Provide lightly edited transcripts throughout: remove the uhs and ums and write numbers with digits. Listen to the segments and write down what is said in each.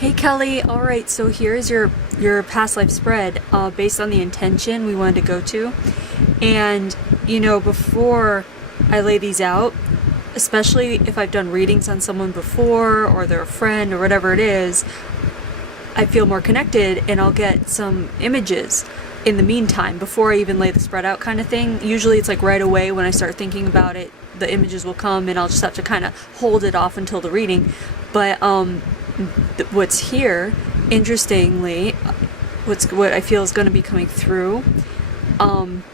Hey Kelly, alright, so here's your past life spread based on the intention we wanted to go to. And, before I lay these out, especially if I've done readings on someone before or they're a friend or whatever it is, I feel more connected and I'll get some images in the meantime before I even lay the spread out kind of thing. Usually it's like right away when I start thinking about it, the images will come and I'll just have to kind of hold it off until the reading. But what's here, interestingly, what I feel is going to be coming through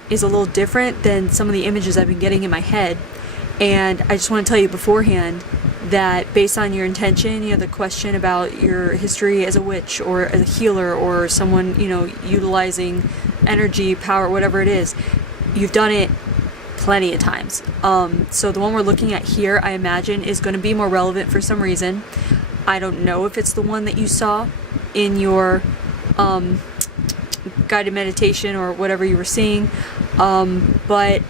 is a little different than some of the images I've been getting in my head. And I just want to tell you beforehand that based on your intention, the question about your history as a witch or as a healer or someone, utilizing energy, power, whatever it is, you've done it plenty of times. So the one we're looking at here, I imagine, is going to be more relevant for some reason. I don't know if it's the one that you saw in your guided meditation or whatever you were seeing, but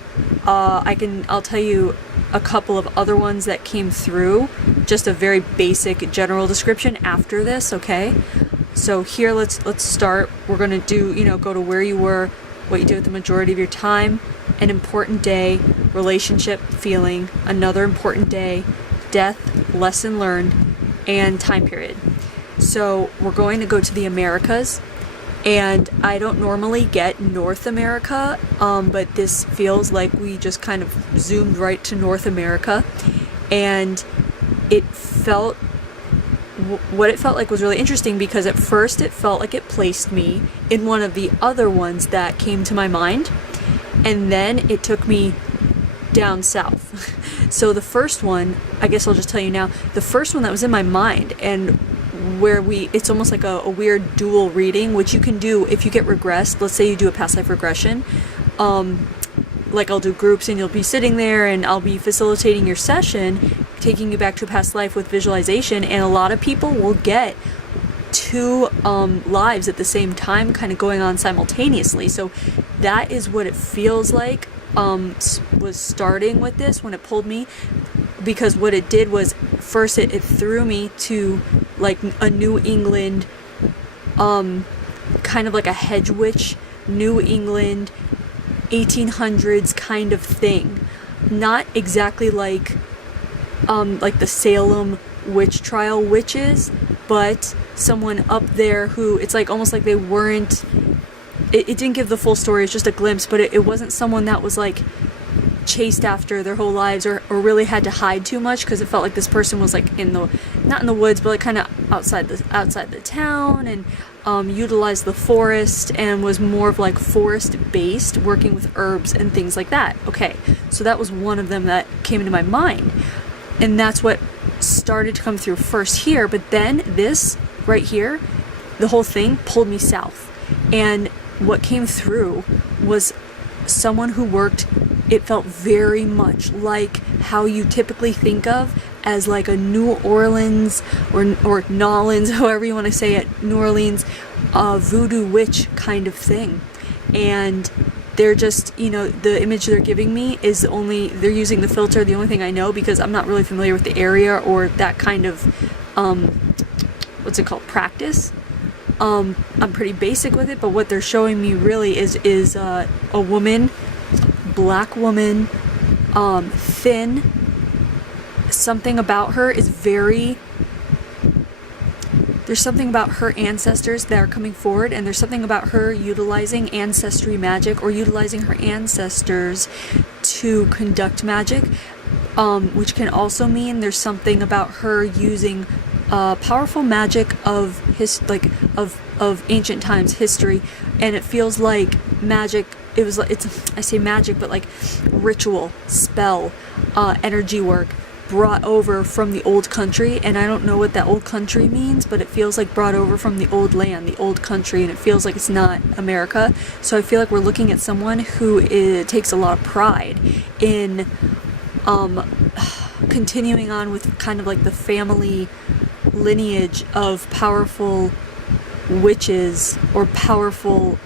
I'll tell you a couple of other ones that came through, just a very basic general description after this, okay? So here, let's start. We're going to do, go to where you were, what you did with the majority of your time, an important day, relationship, feeling, another important day, death, lesson learned, and time period. So we're going to go to the Americas, and I don't normally get North America, but this feels like we just kind of zoomed right to North America, and what it felt like was really interesting because at first it felt like it placed me in one of the other ones that came to my mind, and then it took me down south. So the first one, I guess I'll just tell you now, the first one that was in my mind and where it's almost like a weird dual reading, which you can do if you get regressed. Let's say you do a past life regression. Like I'll do groups and you'll be sitting there and I'll be facilitating your session, taking you back to a past life with visualization, and a lot of people will get two lives at the same time kind of going on simultaneously. So that is what it feels like was starting with this when it pulled me, because what it did was first it threw me to like a New England kind of like a hedge witch, New England 1800s kind of thing, not exactly like the Salem witch trial witches, but someone up there who it's like almost like they weren't, it didn't give the full story, it's just a glimpse, but it wasn't someone that was like chased after their whole lives or really had to hide too much, because it felt like this person was like not in the woods, but like kind of outside the town, and utilized the forest and was more of like forest based, working with herbs and things like that. Okay, so that was one of them that came into my mind, and that's what started to come through first here. But then this right here, the whole thing pulled me south, and what came through was someone who worked, it felt very much like how you typically think of as like a New Orleans or Nolans, however you want to say it, New Orleans voodoo witch kind of thing. And they're just, the image they're giving me is they're using the filter, the only thing I know, because I'm not really familiar with the area or that kind of, practice. I'm pretty basic with it, but what they're showing me really is a woman, black woman, thin. Something about her is there's something about her ancestors that are coming forward, and there's something about her utilizing ancestry magic or utilizing her ancestors to conduct magic, which can also mean there's something about her using powerful magic of ancient times history, and it feels like magic. I say magic, but like ritual, spell, energy work brought over from the old country, and I don't know what that old country means, but it feels like brought over from the old land, the old country, and it feels like it's not America. So I feel like we're looking at someone who takes a lot of pride in continuing on with kind of like the family lineage of powerful witches or powerful,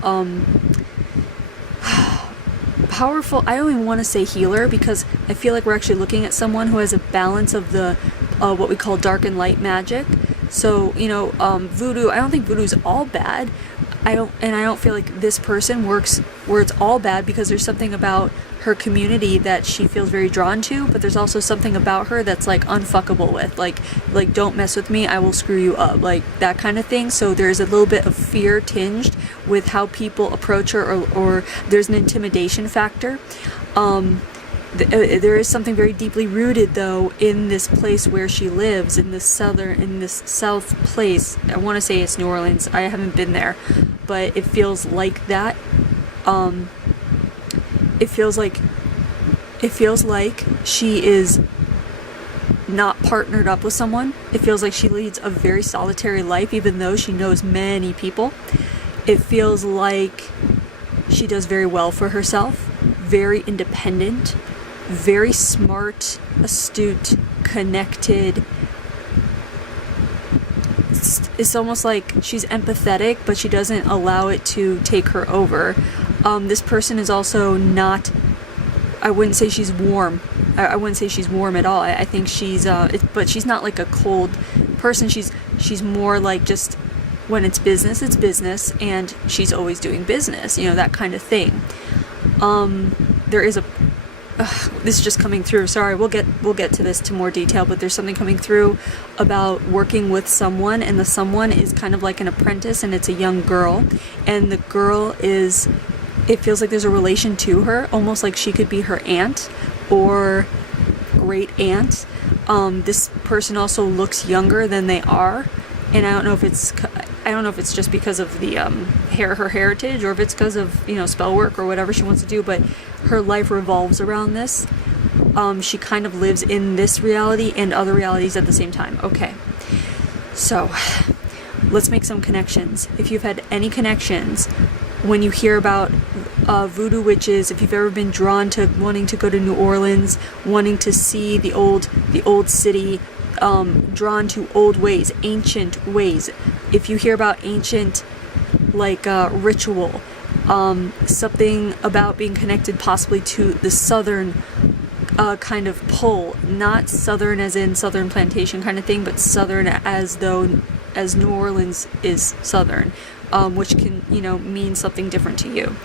I don't even want to say healer, because I feel like we're actually looking at someone who has a balance of the what we call dark and light magic. So, voodoo, I don't think voodoo's all bad. I don't feel like this person works where it's all bad, because there's something about her community that she feels very drawn to, but there's also something about her that's like unfuckable with, like don't mess with me, I will screw you up, like that kind of thing. So there's a little bit of fear tinged with how people approach her, or there's an intimidation factor. There is something very deeply rooted, though, in this place where she lives, in this south place. I want to say it's New Orleans. I haven't been there, but it feels like that. It feels like she is not partnered up with someone. It feels like she leads a very solitary life, even though she knows many people. It feels like she does very well for herself, very independent, very smart, astute, connected. It's almost like she's empathetic, but she doesn't allow it to take her over. This person is also not, I wouldn't say she's warm. I wouldn't say she's warm at all. I think she's, but she's not like a cold person. She's more like, just when it's business, and she's always doing business, that kind of thing. There is this is just coming through. Sorry, we'll get to this to more detail, but there's something coming through about working with someone, and the someone is kind of like an apprentice, and it's a young girl, and the girl is, it feels like there's a relation to her, almost like she could be her aunt or great aunt. This person also looks younger than they are, and I don't know if it's just because of the her heritage, or if it's because of spell work or whatever she wants to do, but her life revolves around this. She kind of lives in this reality and other realities at the same time. Okay, so let's make some connections. If you've had any connections when you hear about voodoo witches, if you've ever been drawn to wanting to go to New Orleans, wanting to see the old city, drawn to old ways, ancient ways. If you hear about ancient, like ritual, something about being connected possibly to the southern kind of pull, not southern as in southern plantation kind of thing, but southern as New Orleans is southern, which can mean something different to you.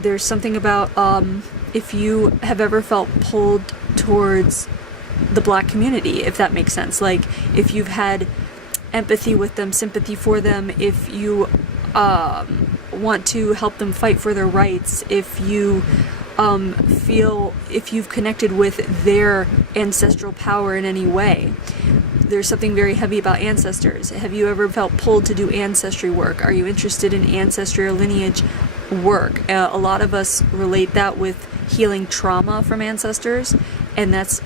There's something about if you have ever felt pulled towards the Black community, if that makes sense, like if you've had empathy with them, sympathy for them, if you want to help them fight for their rights, if you feel, if you've connected with their ancestral power in any way. There's something very heavy about ancestors. Have you ever felt pulled to do ancestry work? Are you interested in ancestry or lineage work? A lot of us relate that with healing trauma from ancestors, and that's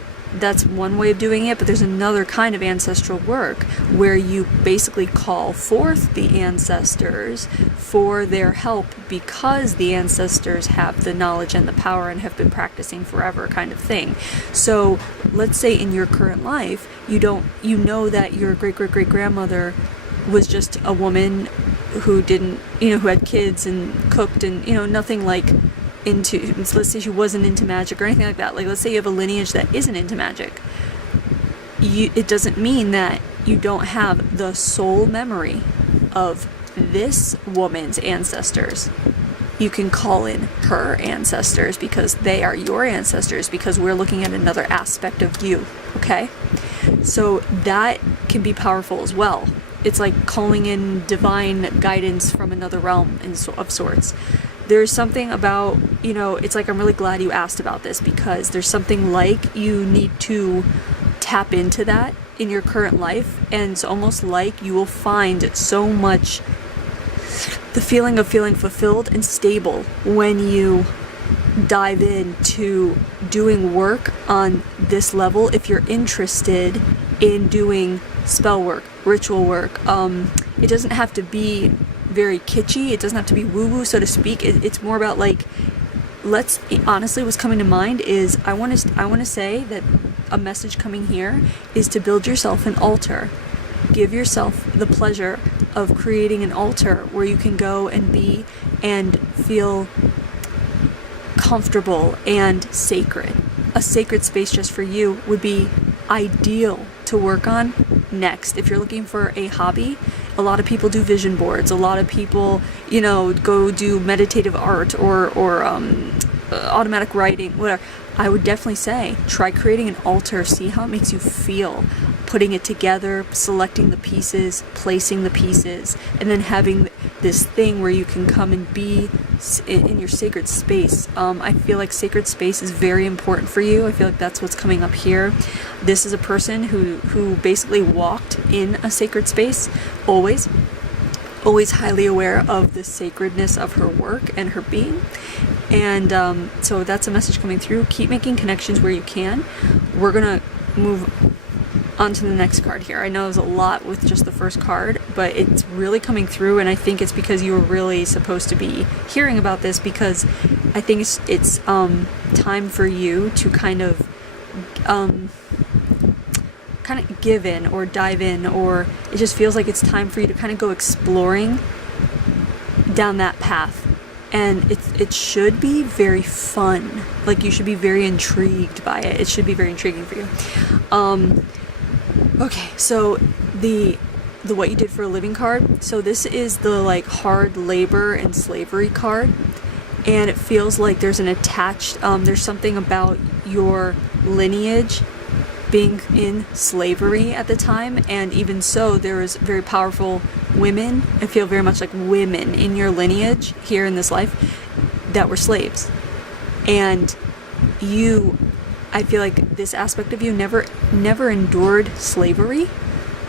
one way of doing it, but there's another kind of ancestral work where you basically call forth the ancestors for their help, because the ancestors have the knowledge and the power and have been practicing forever, kind of thing. So let's say in your current life, you know that your great-great-great-grandmother was just a woman who didn't, who had kids and cooked and, nothing like into, let's say she wasn't into magic or anything like that. Like, let's say you have a lineage that isn't into magic. It doesn't mean that you don't have the soul memory of this woman's ancestors. You can call in her ancestors because they are your ancestors, because we're looking at another aspect of you, okay? So that can be powerful as well. It's like calling in divine guidance from another realm of sorts. There's something about, it's like, I'm really glad you asked about this, because there's something like you need to tap into that in your current life, and it's almost like you will find so much the feeling of feeling fulfilled and stable when you dive into doing work on this level. If you're interested in doing spell work, ritual work, it doesn't have to be very kitschy, it doesn't have to be woo-woo, so to speak. It's more about, like, honestly, what's coming to mind is I want to say that a message coming here is to build yourself an altar. Give yourself the pleasure of creating an altar where you can go and be and feel comfortable and sacred. A sacred space just for you would be ideal to work on, next. If you're looking for a hobby, a lot of people do vision boards. A lot of people, go do meditative art or automatic writing, whatever. I would definitely say try creating an altar, see how it makes you feel, putting it together, selecting the pieces, placing the pieces, and then having this thing where you can come and be in your sacred space. I feel like sacred space is very important for you. I feel like that's what's coming up here. This is a person who basically walked in a sacred space, always highly aware of the sacredness of her work and her being. And so that's a message coming through. Keep making connections where you can. We're going to move on to the next card here. I know there's a lot with just the first card, but it's really coming through, and I think it's because you were really supposed to be hearing about this, because I think it's time for you to kind of give in or dive in, or it just feels like it's time for you to kind of go exploring down that path. And it should be very fun. Like, you should be very intrigued by it. It should be very intriguing for you. Okay, so the what you did for a living card. So this is the hard labor and slavery card, and it feels like there's an attached. There's something about your lineage being in slavery at the time, and even so, there was very powerful women. I feel very much like women in your lineage here in this life that were slaves, and I feel like this aspect of you never endured slavery,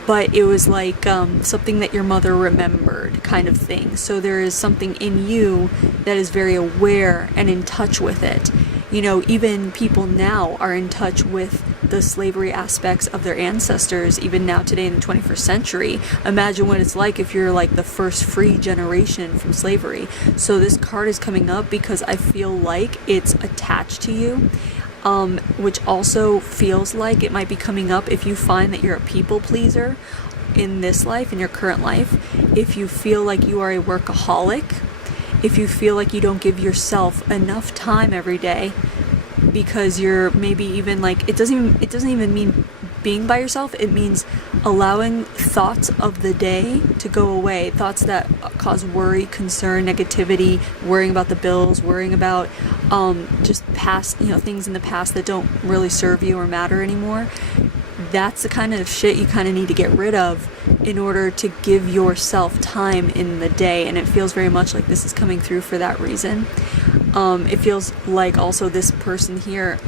but it was like something that your mother remembered, kind of thing. So there is something in you that is very aware and in touch with it. Even people now are in touch with the slavery aspects of their ancestors, even now today in the 21st century. Imagine what it's like if you're like the first free generation from slavery. So this card is coming up because I feel like it's attached to you, which also feels like it might be coming up if you find that you're a people pleaser in this life, in your current life, if you feel like you are a workaholic, if you feel like you don't give yourself enough time every day, because you're maybe even it doesn't even mean being by yourself. It means allowing thoughts of the day to go away, thoughts that cause worry, concern, negativity, worrying about the bills, worrying about just past things in the past that don't really serve you or matter anymore. That's the kind of shit you kind of need to get rid of in order to give yourself time in the day. And it feels very much like this is coming through for that reason. It feels like also this person here,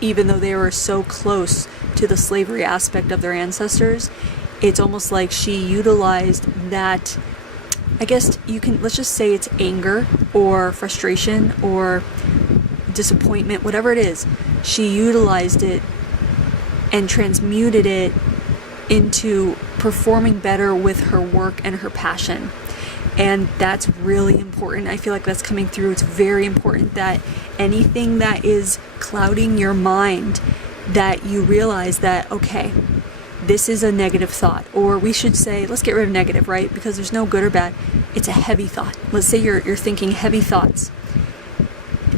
even though they were so close to the slavery aspect of their ancestors, it's almost like she utilized that. I guess let's just say it's anger or frustration or disappointment, whatever it is. She utilized it and transmuted it into performing better with her work and her passion. And that's really important. I feel like that's coming through. It's very important that anything that is clouding your mind, that you realize that, okay, this is a negative thought. Or we should say, let's get rid of negative, right? Because there's no good or bad. It's a heavy thought. Let's say you're thinking heavy thoughts.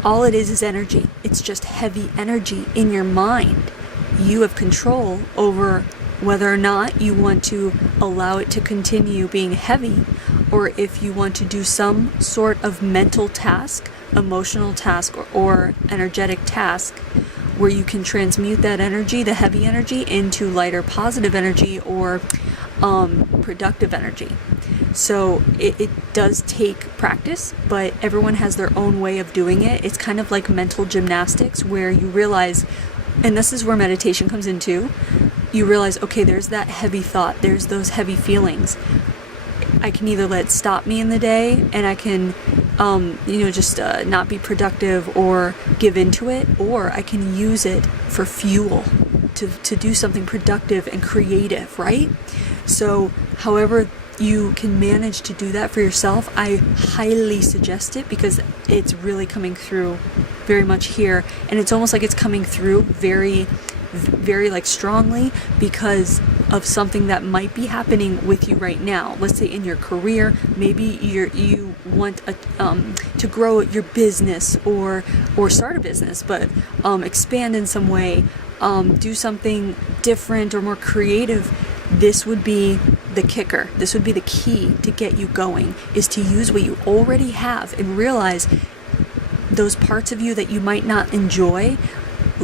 All it is energy. It's just heavy energy in your mind. You have control over whether or not you want to allow it to continue being heavy, or if you want to do some sort of mental task, emotional task, or energetic task where you can transmute that energy, the heavy energy, into lighter positive energy or productive energy. So it does take practice, but everyone has their own way of doing it. It's kind of like mental gymnastics, where you realize, and this is where meditation comes into, you realize, okay, there's that heavy thought, there's those heavy feelings. I can either let it stop me in the day, and I can, just not be productive or give into it, or I can use it for fuel to do something productive and creative, right? So however you can manage to do that for yourself, I highly suggest it, because it's really coming through very much here, and it's almost like it's coming through very strongly because of something that might be happening with you right now. Let's say in your career, maybe you want to grow your business or start a business, but expand in some way, do something different or more creative. this would be the kicker. This would be the key to get you going, is to use what you already have and realize those parts of you that you might not enjoy,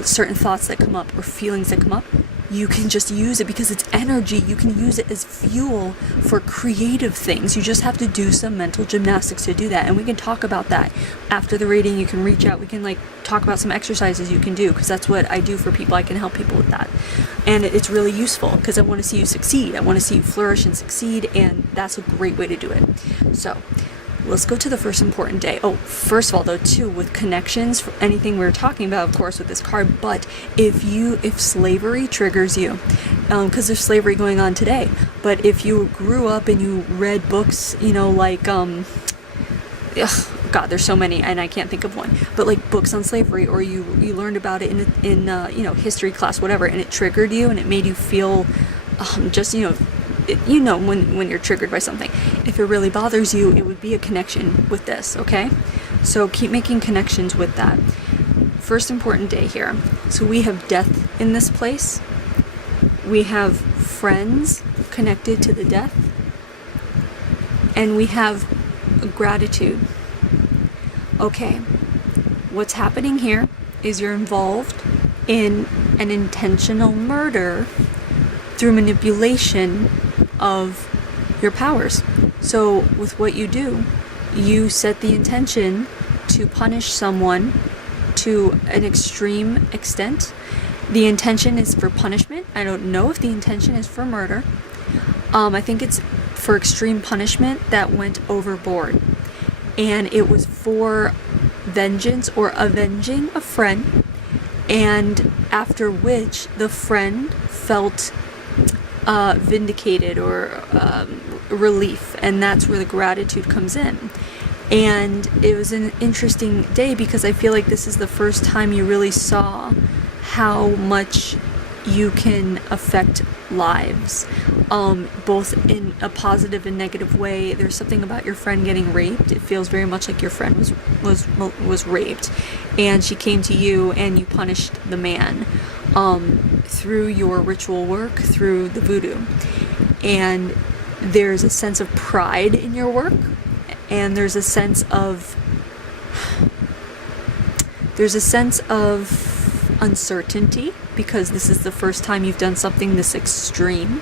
certain thoughts that come up or feelings that come up. You can just use it because it's energy. You can use it as fuel for creative things. You just have to do some mental gymnastics to do that. And we can talk about that after the reading. You can reach out. We can talk about some exercises you can do, because that's what I do for people. I can help people with that. And it's really useful because I want to see you succeed. I want to see you flourish and succeed. And that's a great way to do it. So let's go to the first important day. Oh, first of all, though, too, with connections, for anything we were talking about, of course, with this card, but if slavery triggers you, because there's slavery going on today, but if you grew up and you read books, God, there's so many, and I can't think of one, but books on slavery, or you learned about it in history class, whatever, and it triggered you and it made you feel when you're triggered by something. If it really bothers you, it would be a connection with this, okay? So keep making connections with that. First important day here. So we have death in this place. We have friends connected to the death. And we have gratitude. Okay, what's happening here is you're involved in an intentional murder through manipulation of your powers. So with what you do, you set the intention to punish someone to an extreme extent. The intention is for punishment. I don't know if the intention is for murder. I think it's for extreme punishment that went overboard. And it was for vengeance or avenging a friend. And after which the friend felt vindicated or relief, and that's where the gratitude comes in. And it was an interesting day because I feel like this is the first time you really saw how much you can affect lives, both in a positive and negative way. There's something about your friend getting raped. It feels very much like your friend was raped, and she came to you and you punished the man through your ritual work, through the voodoo. And there's a sense of pride in your work, and there's a sense of uncertainty, because this is the first time you've done something this extreme.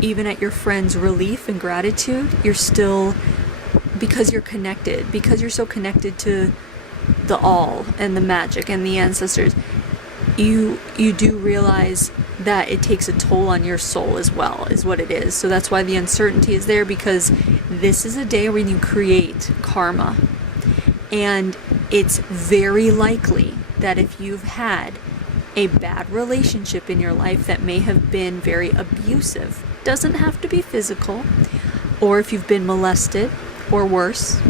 Even at your friend's relief and gratitude, you're still, because you're so connected to the all and the magic and the ancestors, you do realize that it takes a toll on your soul as well, is what it is. So that's why the uncertainty is there, because this is a day when you create karma. And it's very likely that if you've had a bad relationship in your life that may have been very abusive, doesn't have to be physical, or if you've been molested or worse,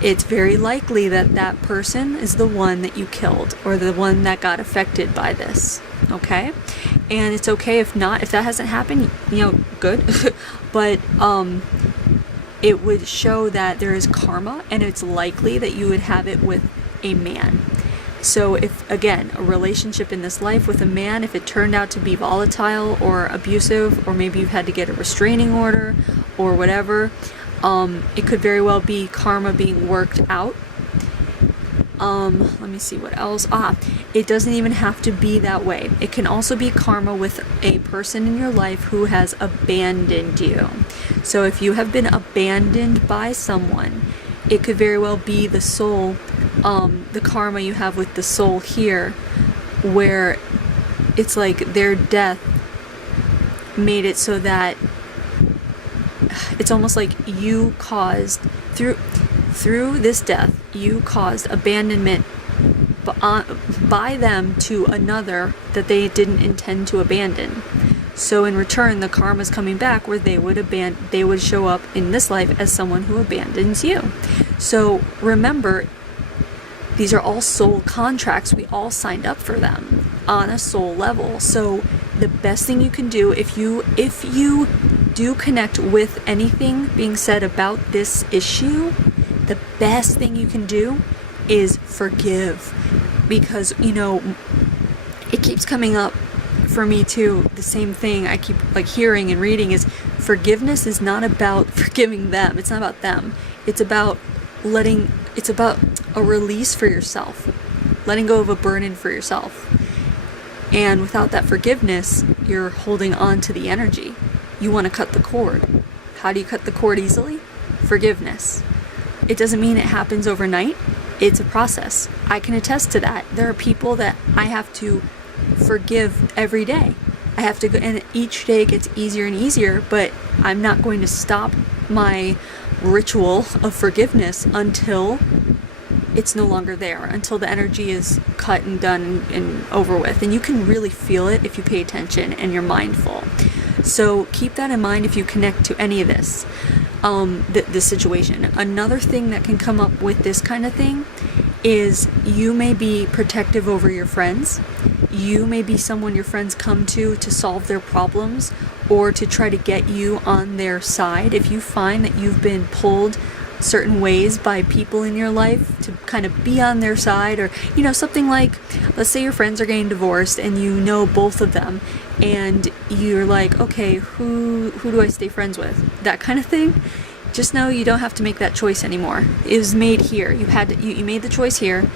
it's very likely that that person is the one that you killed, or the one that got affected by this, okay? And it's okay if not, if that hasn't happened, good. But it would show that there is karma, and it's likely that you would have it with a man. So if, again, a relationship in this life with a man, if it turned out to be volatile or abusive, or maybe you've had to get a restraining order or whatever, it could very well be karma being worked out. Let me see what else. It doesn't even have to be that way. It can also be karma with a person in your life who has abandoned you. So if you have been abandoned by someone, it could very well be the soul, the karma you have with the soul here, where it's like their death made it so that it's almost like you caused, through this death, you caused abandonment by them to another that they didn't intend to abandon. So in return, the karma is coming back where they would show up in this life as someone who abandons you. So remember, these are all soul contracts. We all signed up for them on a soul level. So the best thing you can do, if you do connect with anything being said about this issue, the best thing you can do is forgive. Because, it keeps coming up for me too, the same thing I keep like hearing and reading is forgiveness is not about forgiving them. It's not about them. It's about it's about a release for yourself, letting go of a burden for yourself. And without that forgiveness, you're holding on to the energy. You want to cut the cord. How do you cut the cord easily? Forgiveness. It doesn't mean it happens overnight. It's a process. I can attest to that. There are people that I have to forgive every day. I have to go, and each day gets easier and easier, but I'm not going to stop my ritual of forgiveness until it's no longer there, until the energy is cut and done and over with. And you can really feel it if you pay attention and you're mindful. So keep that in mind if you connect to any of this, this situation. Another thing that can come up with this kind of thing is you may be protective over your friends. You may be someone your friends come to solve their problems or to try to get you on their side. If you find that you've been pulled certain ways by people in your life to kind of be on their side, or something like, let's say your friends are getting divorced and you know both of them and you're like, okay, who do I stay friends with, that kind of thing. Just know you don't have to make that choice anymore. It was made here. You made the choice here.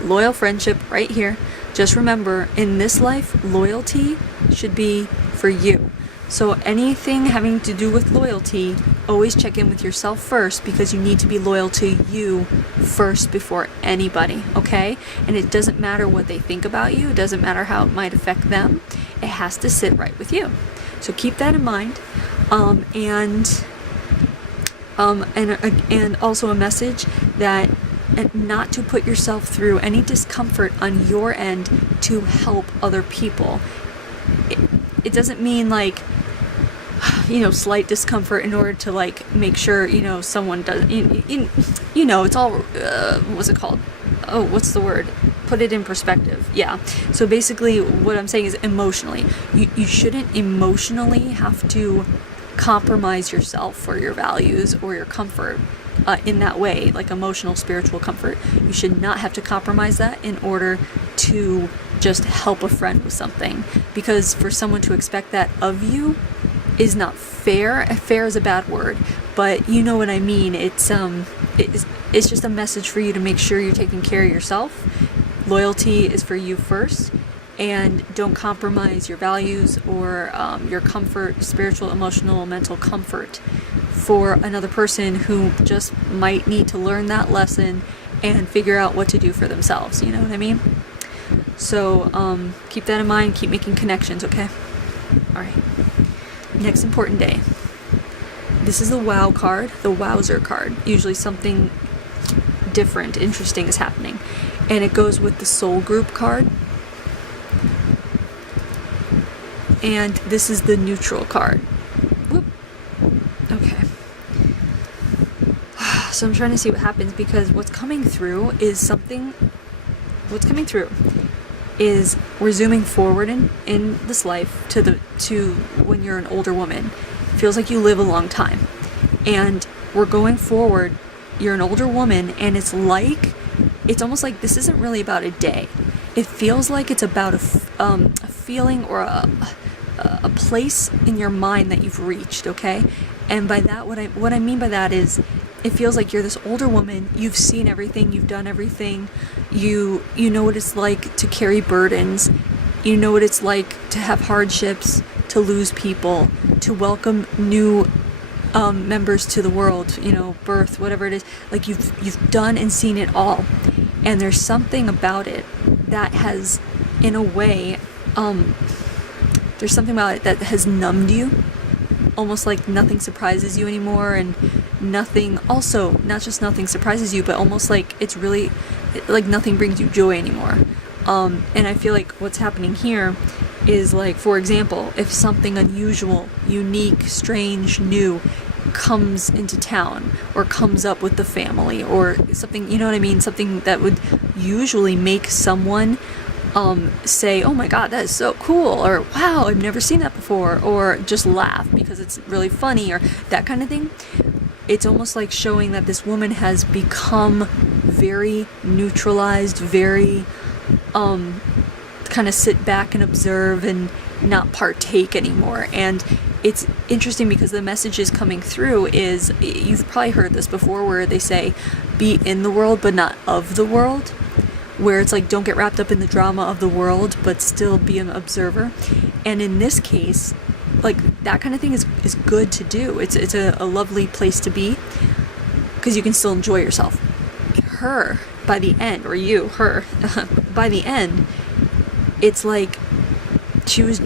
Loyal friendship right here. Just remember, in this life, loyalty should be for you. So anything having to do with loyalty, always check in with yourself first, because you need to be loyal to you first before anybody, okay? And it doesn't matter what they think about you. It doesn't matter how it might affect them. It has to sit right with you. So keep that in mind. And also a message that not to put yourself through any discomfort on your end to help other people. It doesn't mean like, slight discomfort in order to like make sure, someone does, it's all, what's it called? Oh, what's the word? Put it in perspective. Yeah. So basically what I'm saying is emotionally, you shouldn't emotionally have to compromise yourself for your values or your comfort in that way, like emotional, spiritual comfort. You should not have to compromise that in order to just help a friend with something, because for someone to expect that of you is not fair. Fair is a bad word, but you know what I mean. It's just a message for you to make sure you're taking care of yourself. Loyalty is for you first, and don't compromise your values or your comfort, spiritual, emotional, mental comfort for another person who just might need to learn that lesson and figure out what to do for themselves. You know what I mean? So keep that in mind. Keep making connections, okay? All right. Next important day. This is the wow card, the wowzer card. Usually something different, interesting is happening. And it goes with the soul group card. And this is the neutral card. Whoop. Okay. So I'm trying to see what happens, because what's coming through is we're zooming forward in this life to when you're an older woman. It feels like you live a long time. And we're going forward, you're an older woman, and it's almost like this isn't really about a day. It feels like it's about a feeling or a place in your mind that you've reached, okay? And by that, what I mean by that is, it feels like you're this older woman, you've seen everything, you've done everything, you know what it's like to carry burdens, you know what it's like to have hardships, to lose people, to welcome new members to the world, birth, whatever it is. Like you've done and seen it all. And there's something about it that has, in a way, there's something about it that has numbed you. Almost like nothing surprises you anymore, and nothing, also, not just nothing surprises you, but almost like it's really, like nothing brings you joy anymore. And I feel like what's happening here is, like, for example, if something unusual, unique, strange, new comes into town or comes up with the family or something, you know what I mean? Something that would usually make someone say, oh my god, that is so cool, or wow, I've never seen that before, or just laugh because it's really funny, or that kind of thing. It's almost like showing that this woman has become very neutralized, very kind of sit back and observe, and not partake anymore. And it's interesting because the messages coming through is, you've probably heard this before, where they say be in the world but not of the world, where it's like don't get wrapped up in the drama of the world but still be an observer. And in this case, like that kind of thing is good to do. It's a lovely place to be because you can still enjoy yourself. Her, by the end, or you, her, by the end, it's like it was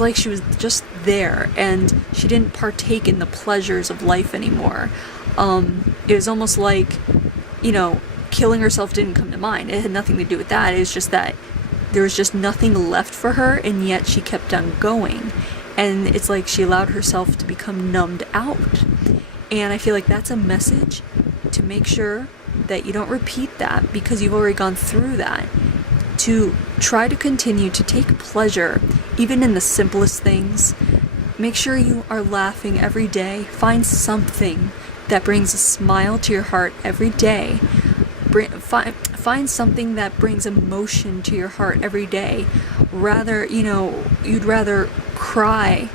like she was just there, and she didn't partake in the pleasures of life anymore. It was almost like, killing herself didn't come to mind. It had nothing to do with that. It was just that there was just nothing left for her, and yet she kept on going. And it's like she allowed herself to become numbed out. And I feel like that's a message to make sure that you don't repeat that, because you've already gone through that. To try to continue to take pleasure, even in the simplest things. Make sure you are laughing every day. Find something that brings a smile to your heart every day. Find something that brings emotion to your heart every day. You'd rather cry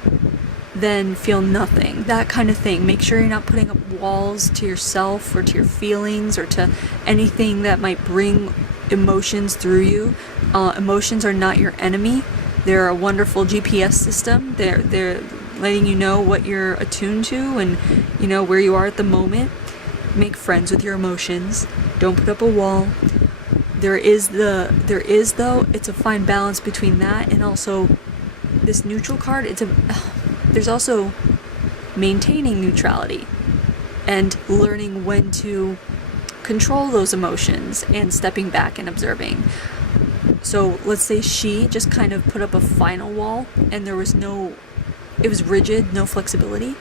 than feel nothing. That kind of thing. Make sure you're not putting up walls to yourself or to your feelings or to anything that might bring emotions through you. Emotions are not your enemy. They're a wonderful GPS system. They're letting you know what you're attuned to and where you are at the moment. Make friends with your emotions. Don't put up a wall. There is though, it's a fine balance between that and also this neutral card. There's also maintaining neutrality and learning when to control those emotions and stepping back and observing. So let's say she just kind of put up a final wall and it was rigid, no flexibility.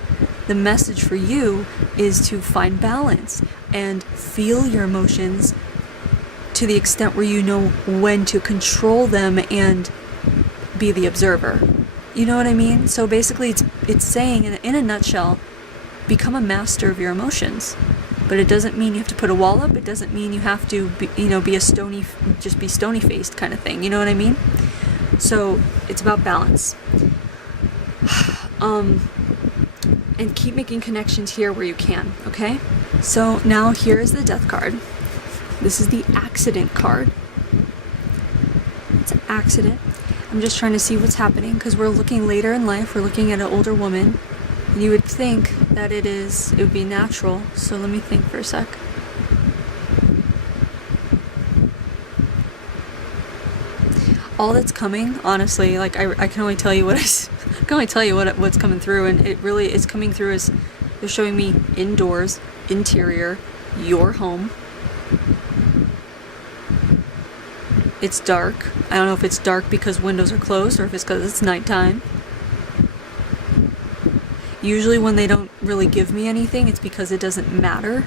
The message for you is to find balance and feel your emotions to the extent where you know when to control them and be the observer. You know what I mean? So basically it's saying in a nutshell, become a master of your emotions. But it doesn't mean you have to put a wall up. It doesn't mean you have to be stony faced kind of thing. You know what I mean? So it's about balance. And keep making connections here where you can, okay? So now here is the death card. This is the accident card. It's an accident. I'm just trying to see what's happening because we're looking later in life. We're looking at an older woman. And you would think that it would be natural. So let me think for a sec. All that's coming, honestly, like I can only tell you what's coming through, and it really is coming through as they're showing me indoors, interior, your home. It's dark. I don't know if it's dark because windows are closed or if it's because it's nighttime. Usually when they don't really give me anything, it's because it doesn't matter.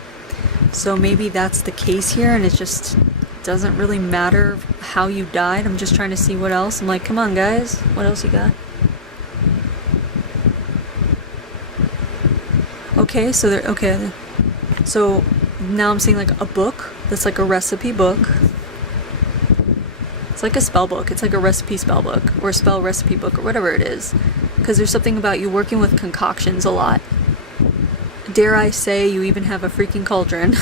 So maybe that's the case here, and it just doesn't really matter how you died. I'm just trying to see what else. I'm like, come on, guys. What else you got? Okay, so now I'm seeing like a book that's like a recipe book. It's like a spell book. It's like a recipe spell book or a spell recipe book or whatever it is. Because there's something about you working with concoctions a lot. Dare I say you even have a freaking cauldron.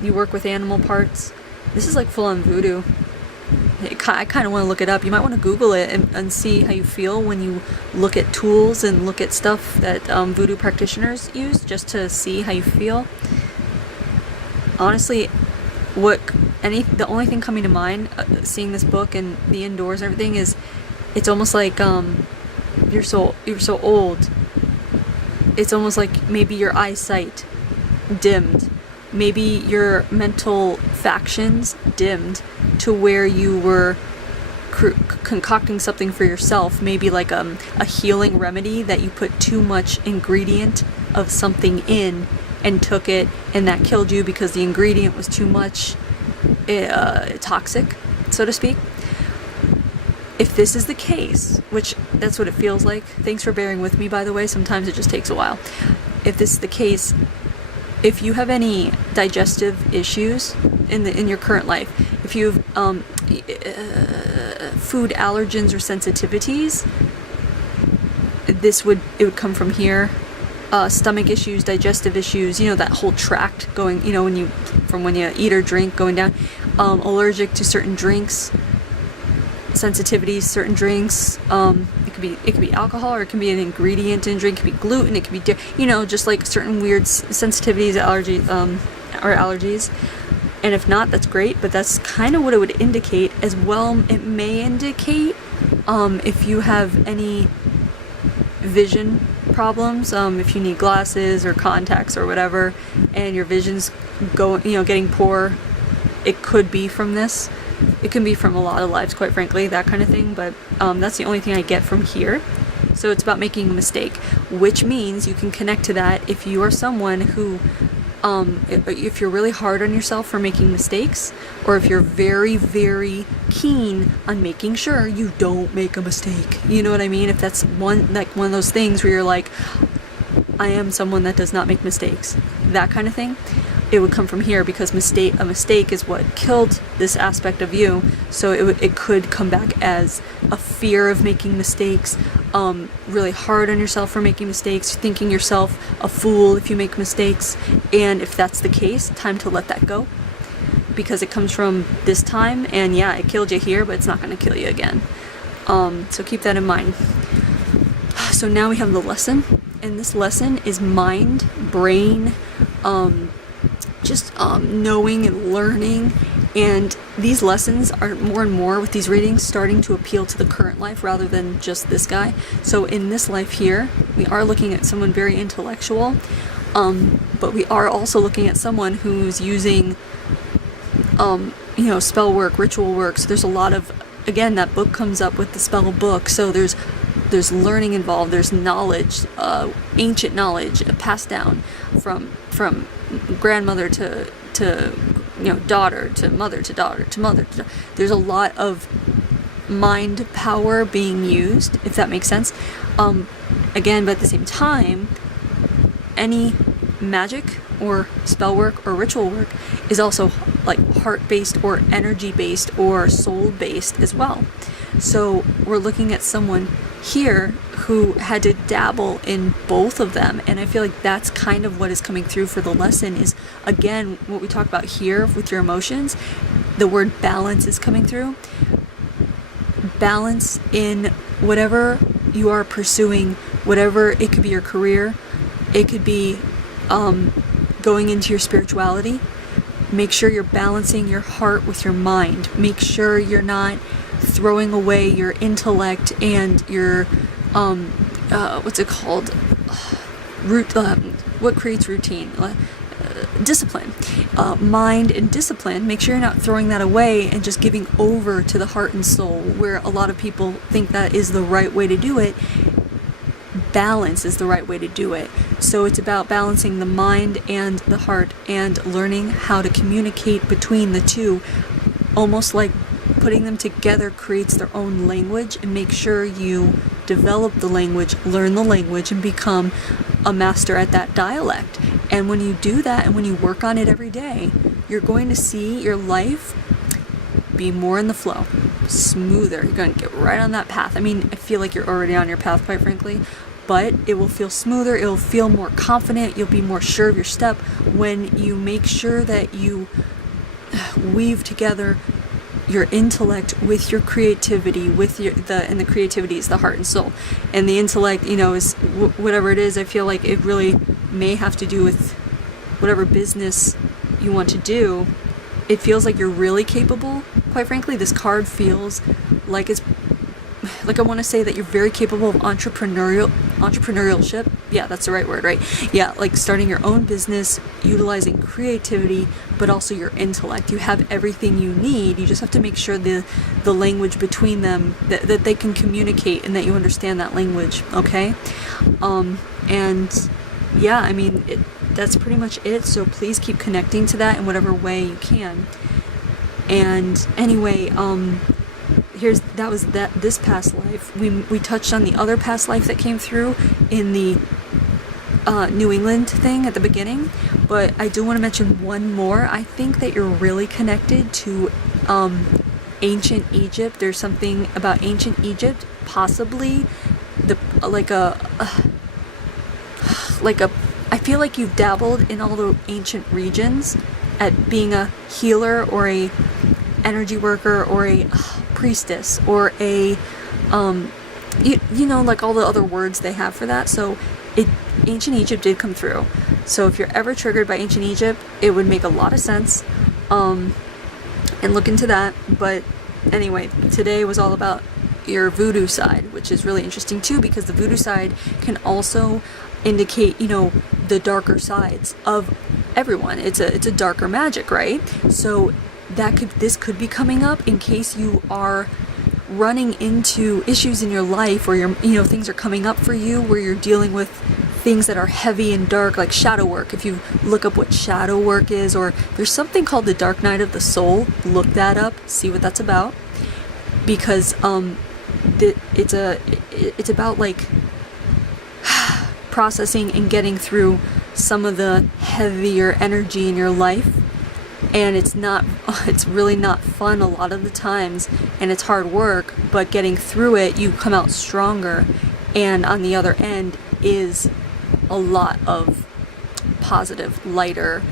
You work with animal parts. This is like full-on voodoo. I kind of want to look it up. You might want to Google it and see how you feel when you look at tools and look at stuff that voodoo practitioners use, just to see how you feel. Honestly, the only thing coming to mind, seeing this book and the indoors and everything, is it's almost like you're so old. It's almost like maybe your eyesight dimmed. Maybe your mental factions dimmed to where you were concocting something for yourself. Maybe like a healing remedy that you put too much ingredient of something in and took it, and that killed you because the ingredient was too much toxic, so to speak. If this is the case, which that's what it feels like, thanks for bearing with me, by the way, sometimes it just takes a while. If this is the case, if you have any digestive issues in your current life, if you have food allergens or sensitivities, it would come from here. Stomach issues, digestive issues, that whole tract going, when you eat or drink going down. Allergic to certain drinks, sensitivities, certain drinks. It could be alcohol, or it can be an ingredient in a drink. It could be gluten. It could be just like certain weird sensitivities, or allergies. And if not, that's great. But that's kind of what it would indicate as well. It may indicate if you have any vision problems, if you need glasses or contacts or whatever, and your vision's getting poor, it could be from this. It can be from a lot of lives, quite frankly, that kind of thing, but that's the only thing I get from here. So it's about making a mistake, which means you can connect to that if you are someone who, if you're really hard on yourself for making mistakes, or if you're very, very keen on making sure you don't make a mistake. You know what I mean? If that's one of those things where you're like, I am someone that does not make mistakes, that kind of thing. It would come from here, because a mistake is what killed this aspect of you. So it could come back as a fear of making mistakes, really hard on yourself for making mistakes, thinking yourself a fool if you make mistakes. And if that's the case, time to let that go, because it comes from this time, and yeah, it killed you here, but it's not going to kill you again. So keep that in mind. So now we have the lesson, and this lesson is mind, brain, just knowing and learning. And these lessons are more and more, with these readings, starting to appeal to the current life rather than just this guy. So in this life here, we are looking at someone very intellectual, but we are also looking at someone who's using spell work, ritual work. So there's a lot of, again, that book comes up with the spell book. So there's learning involved. There's knowledge, ancient knowledge passed down from grandmother to daughter to mother to daughter to mother. There's a lot of mind power being used, if that makes sense. Again, but at the same time, any magic or spell work or ritual work is also like heart-based or energy-based or soul-based as well. So we're looking at someone here who had to dabble in both of them, and I feel like that's kind of what is coming through for the lesson. Is, again, what we talk about here with your emotions. The word balance is coming through. Balance in whatever you are pursuing, whatever, it could be your career, it could be going into your spirituality. Make sure you're balancing your heart with your mind. Make sure you're not throwing away your intellect and your what's it called, what creates routine, discipline, mind and discipline. Make sure you're not throwing that away and just giving over to the heart and soul, where a lot of people think that is the right way to do it. Balance is the right way to do it. So it's about balancing the mind and the heart, and learning how to communicate between the two, almost like putting them together creates their own language. And make sure you develop the language, learn the language, and become a master at that dialect. And when you do that, and when you work on it every day, you're going to see your life be more in the flow, smoother. You're going to get right on that path. I mean, I feel like you're already on your path, quite frankly, but it will feel smoother. It will feel more confident. You'll be more sure of your step when you make sure that you weave together your intellect with your creativity, with and the creativity is the heart and soul, and the intellect, is whatever it is. I feel like it really may have to do with whatever business you want to do. It feels like you're really capable. Quite frankly, this card feels like it's like, I want to say that you're very capable of entrepreneurship. Yeah, that's the right word, right? Yeah, like starting your own business, utilizing creativity, but also your intellect. You have everything you need. You just have to make sure the language between them, that they can communicate and that you understand that language, okay? And yeah, I mean, that's pretty much it. So please keep connecting to that in whatever way you can. And anyway, this past life. We touched on the other past life that came through in the New England thing at the beginning, but I do want to mention one more. I think that you're really connected to ancient Egypt. There's something about ancient Egypt, possibly I feel like you've dabbled in all the ancient regions at being a healer or a energy worker or a priestess or a you know, like all the other words they have for that. So ancient Egypt did come through. So if you're ever triggered by ancient Egypt, it would make a lot of sense. And look into that. But anyway, today was all about your voodoo side, which is really interesting too, because the voodoo side can also indicate, you know, the darker sides of everyone. It's a darker magic, right? So this could be coming up in case you are running into issues in your life, or things are coming up for you where you're dealing with things that are heavy and dark, like shadow work. If you look up what shadow work is, or there's something called the dark night of the soul, look that up, see what that's about, because it's about like processing and getting through some of the heavier energy in your life. And it's really not fun a lot of the times, and it's hard work, but getting through it, you come out stronger, and on the other end is a lot of positive, lighter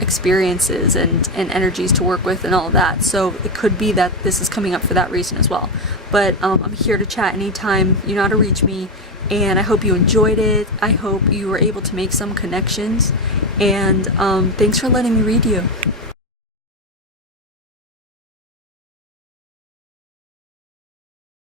experiences and energies to work with and all that. So it could be that this is coming up for that reason as well. But I'm here to chat anytime. You know how to reach me, and I hope you enjoyed it. I hope you were able to make some connections, and thanks for letting me read you.